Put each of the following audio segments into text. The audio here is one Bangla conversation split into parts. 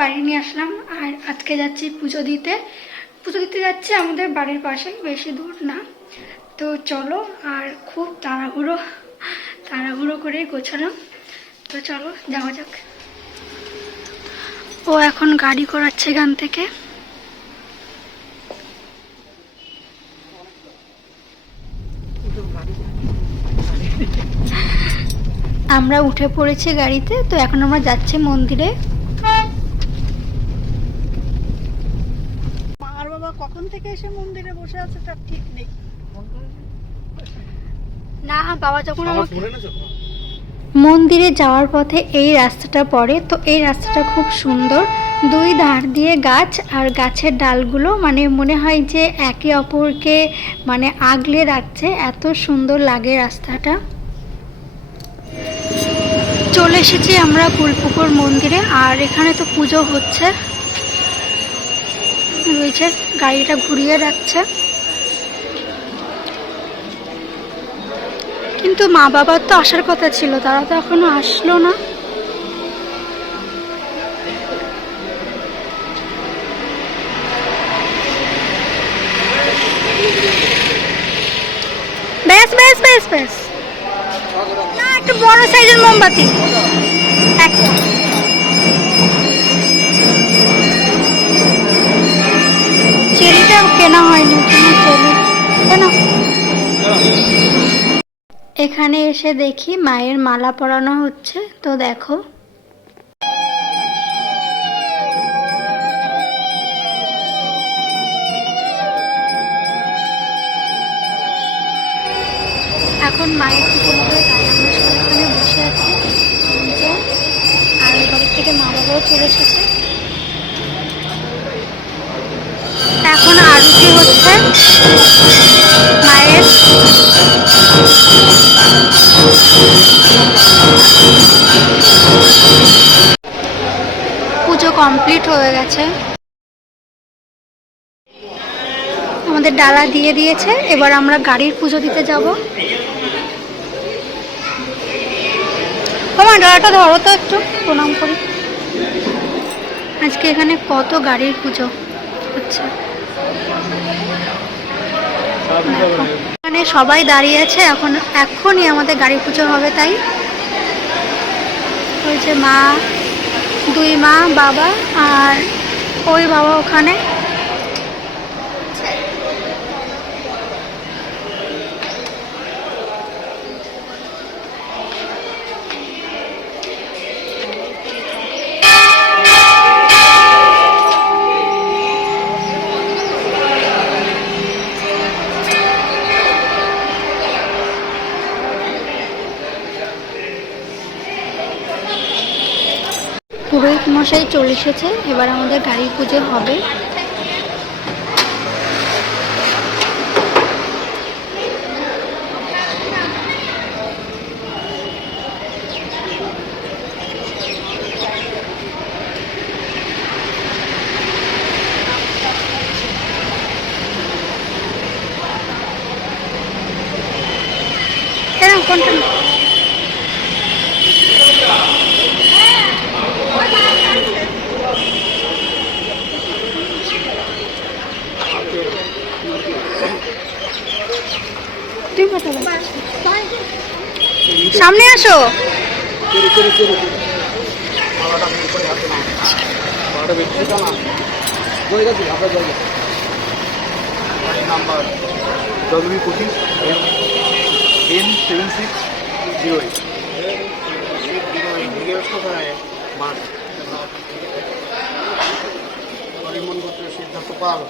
বাড়ি নিয়ে আসলাম। আর আজকে যাচ্ছি পুজো দিতে। পুজো দিতে যাচ্ছি আমাদের বাড়ির পাশে, বেশি দূর না। তো চলো, আর খুব তাড়াহুড়ো তাড়াহুড়ো করে গোছালাম। তো চলো যাওয়া যাক। ও এখন গাড়ি করাচ্ছে এখান থেকে। আমরা উঠে পড়েছি গাড়িতে। তো এখন আমরা যাচ্ছি মন্দিরে। আর বাবা কখন থেকে এসে মন্দিরে বসে আছে তার ঠিক নেই। না, বাবা যখন মন্দিরে যাওয়ার পথে এই রাস্তাটা পড়ে, তো এই রাস্তাটা খুব সুন্দর। দুই ধার দিয়ে গাছ, আর গাছের ডালগুলো মানে মনে হয় যে একে অপরকে মানে আগলে রাখছে, এত সুন্দর লাগে রাস্তাটা। চলে এসেছি আমরা কুলপুকুর মন্দিরে। আর এখানে তো পুজো হচ্ছে, রয়েছে গাড়িটা ঘুরিয়ে রাখছে। কিন্তু মা বাবার তো আসার কথা ছিল, তারা তো এখনো আসলো না। বেশ বেশ বেশ বেশ, না একটু বড় সাইজের মোমবাতি একটা। চেরিটা কেনা হয়নি, কেনা। এখানে এসে দেখি মায়ের মালা পরানো হচ্ছে। তো দেখো, এখন মায়ের পুজো হবে, তাই আমরা সবাই এখানে বসে আছি। যে আর ওই বাড়ি থেকে মা বাবাও চলে এসেছে। এখন আরতি হচ্ছে মায়ের। পুজো কমপ্লিট হয়ে গেছে, আমাদের ডালা দিয়ে দিয়েছে। এবার আমরা গাড়ির পুজো দিতে যাব। আমার ডালাটা ধরো তো, একটু প্রণাম করি। আজকে এখানে কত গাড়ির পুজো হচ্ছে। এখানে সবাই দাঁড়িয়ে আছে, এখনই আমাদের গাড়ি পুজো হবে। তাই ওই যে মা, দুই মা, বাবা, আর ওই বাবা ওখানে। পুরোহিত মশাই চলে এসেছে, এবার আমাদের গাড়ির পুজো হবে। কোনটা সামনে আসো। নাম্বার W25N7608 সিদ্ধার্থ পাল।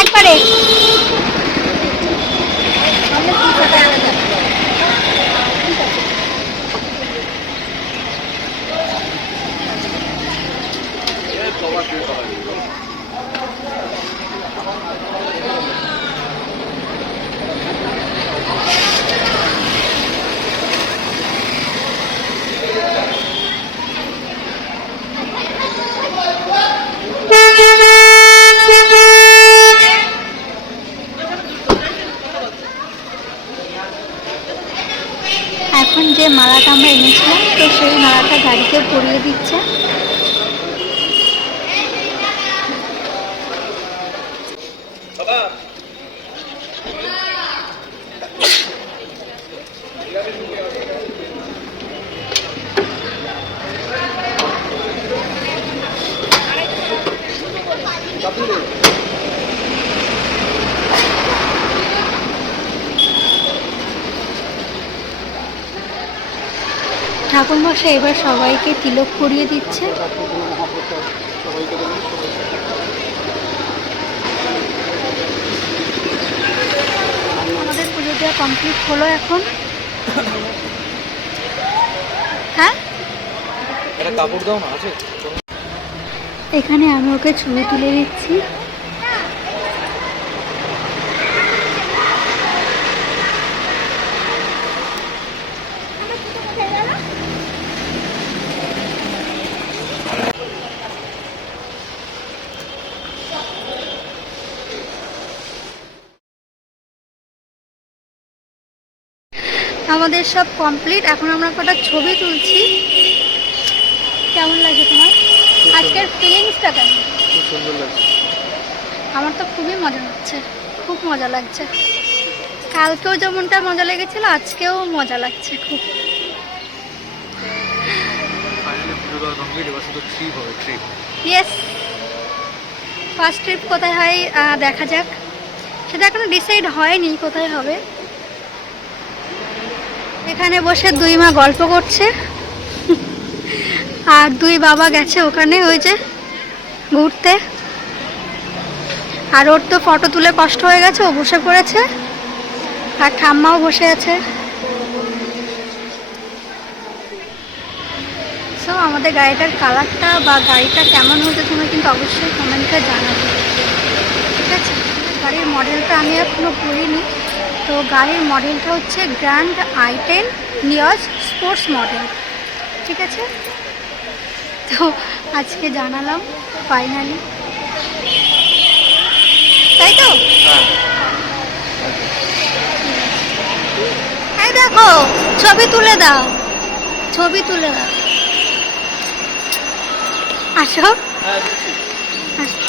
একবারে তো সেই মালাটা গাড়িতে পরিয়ে দিচ্ছে। ঠাকুরমশাই এবার সবাইকে তিলক পরিয়ে দিচ্ছে। সবাইকে দেবেন, আমাদের পুজো দেওয়া কমপ্লিট হলো এখন। হ্যাঁ, একটা কাপড় দাও না, আছে? এখানে আমি ওকে ছবি তুলে দিচ্ছি। আমাদের সব কমপ্লিট, এখন আমরা কটা ছবি তুলছি। কেমন লাগে তোমার আজকের ফিলিংসটা? কেমন? খুব সুন্দর লাগছে। আমার তো খুবই মজা হচ্ছে, খুব মজা লাগছে। কালকেও যেমনটা মজা লেগেছিল আজকেও মজা লাগছে খুব। ফাইনালি পুজো দেওয়া কমপ্লিট, এবার শুধু ট্রিপ হবে, ট্রিপ। ইয়েস, ফার্স্ট ট্রিপ কোথায় হয় দেখা যাক, সেটা এখনো ডিসাইড হয়নি কোথায় হবে। এখানে বসে দুই মা গল্প করছে আর দুই বাবা গেছে ওখানে ওই যে ঘুরতে। আর ওর তো ফটো তুলে কষ্ট হয়ে গেছে, ও বসে পড়েছে। আর ঠাম্মাও বসে আছে। সো আমাদের গাড়িটার কালারটা বা গাড়িটা কেমন হয়েছে তুমি কিন্তু অবশ্যই কমেন্টে জানাবে, ঠিক আছে? গাড়ির মডেলটা আমি এখনো বলিনি। তো গাড়ির মডেলটা হচ্ছে গ্র্যান্ড i10 নিয়স স্পোর্টস মডেল, ঠিক আছে? তো আজকে জানালাম ফাইনালি, তাই তো? এই দেখো, ছবি তুলে দাও, ছবি তুলে দাও। আসো, আসো।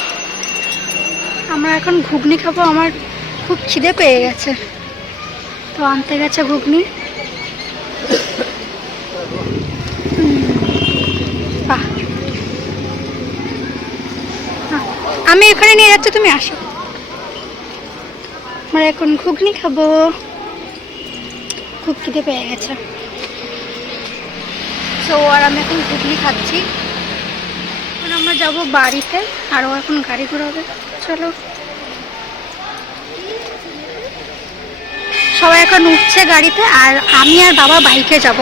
আমরা এখন ঘুগনি খাবো, আমার খুব খিদে পেয়ে গেছে, তো আনতে গেছে ঘুগনি। বাহ, আমি এখানে নিয়ে যাচ্ছি, তুমি আসো। আমরা এখন ঘুগনি খাবো, খুব খিদে পেয়ে গেছে। তো আর আমি এখন ঘুগনি খাচ্ছি। এখন আমরা যাবো বাড়িতে, আরও এখন গাড়ি ঘোরাবে। চলো, সবাই এখন উঠছে গাড়িতে, আর আমি আর বাবা বাইকে যাব।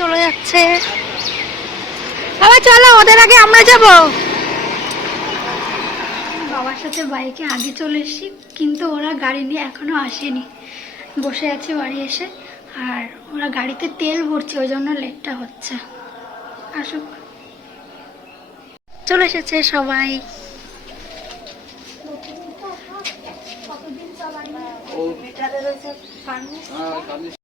চলে যাচ্ছে বাবা, চলো, ওদের আগে আমরা যাব। বাবার সাথে বাইকে আগে চলে এসেছি, কিন্তু ওরা গাড়ি নিয়ে এখনো আসেনি, বসে আছি বাড়ি এসে। আর ওরা গাড়িতে তেল ভরছে, ওই জন্য লেটটা হচ্ছে। আসুক, চলে এসেছে সবাই। ও